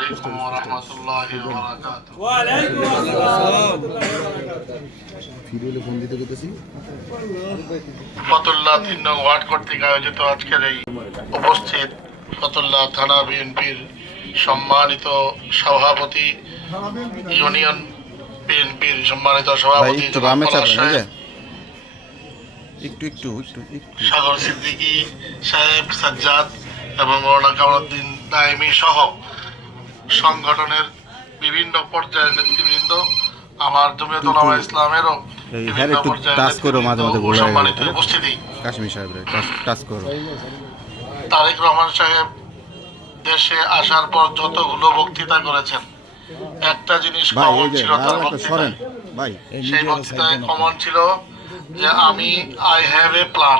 عليكم ورحمة الله وبركاته ওয়ালাইকুম আসসালাম ফিরে ফোন দিতে করতেছি ফতুল্লাহ তিন নং ওয়ার্ড কর্তৃক আয়োজিত আজকের এই উপস্থিত ফতুল্লাহ থানা বিএনপির সম্মানিত সভাপতি ইউনিয়ন বিএনপির সম্মানিত ভাই সভাপতি একটু জনাব বামে পলাশ চাপেন এই যে। সাহেব, একটু একটু একটু একটু সাগর সিদ্দিকী সাহেব সাজ্জাদ এবং মৌলানা কামরুদ্দিন দাইমি সহ সংগঠনের বিভিন্ন পর্যায়ের নেতৃবৃন্দ আমার জমিয়ত উলামা ইসলামেরও বিভিন্ন হ্যাঁ, একটু টাচ করো মাঝে মাঝে নেতৃবৃন্দ সম্মানিত উপস্থিতি। কাশ্মীর সাহেব টাচ করো। তারেক রহমান সাহেব দেশে আসার পর যতগুলো বক্তৃতা করেছেন একটা জিনিস কমন যে ছিল তার বক্তৃতায়। সেই বক্তৃতায় কমন ছিল যে আমি আই হ্যাভ এ প্ল্যান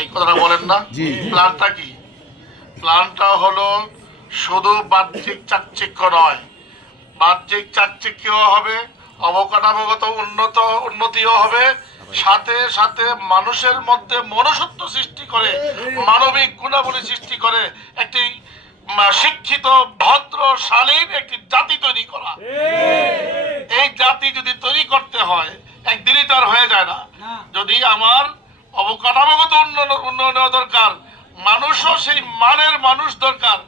এই কথাটা বলেন না। প্ল্যানটা কি? প্ল্যানটা হলো শুধু বাহ্যিক চাকচিক্য নয় বাহ্যিক চাকচিক্য হবে অবকাঠামোগত উন্নত উন্নতিও হবে। সাথে সাথে মানুষের মধ্যে মনুষ্যত্ব সৃষ্টি করে মানবিক গুণাবলী সৃষ্টি করে একটি শিক্ষিত ভদ্র শালীন একটি জাতি তৈরি করা। এই জাতি যদি তৈরি করতে হয় একদিনই তার হয়ে যায় না। যদি আমার অবকাঠামোগত উন্নয়ন উন্নয়ন দরকার মানুষও সেই মানের মানুষ দরকার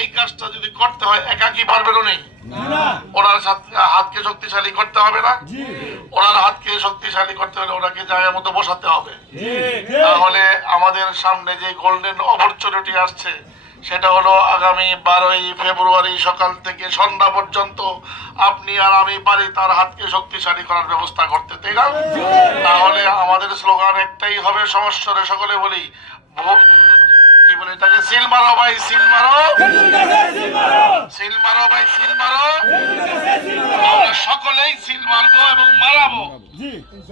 এই কাজটা যদি করতে হয় একাকি পারবেন উনি ওনার হাতকে শক্তিশালী করতে হবে না। ওনার হাতকে শক্তিশালী করতে হলে ওনাকে জায়গার মতো বসাতে হবে। তাহলে আমাদের সামনে যে গোল্ডেন অপরচুনিটি আসছে সেটা হলো আগামী বারোই ফেব্রুয়ারি সকাল থেকে সন্ধ্যা পর্যন্ত আপনি আর আমি পারি তার হাতকে শক্তিশালী করার ব্যবস্থা করতে তাই না? তাহলে আমাদের স্লোগান একটাই হবে সমস্যারে সকলে বলি কি বলে এটাকে? সিল মারো ভাই সিল মারো। মারো ভাই সিল মারো। আমরা সকলেই সিল মারবো এবং মারাবো।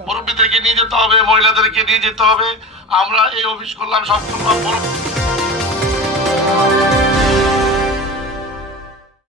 মুরব্বীদেরকে নিয়ে যেতে হবে মহিলাদেরকে নিয়ে যেতে হবে। আমরা এই অফিস করলাম সব মুরব্বী-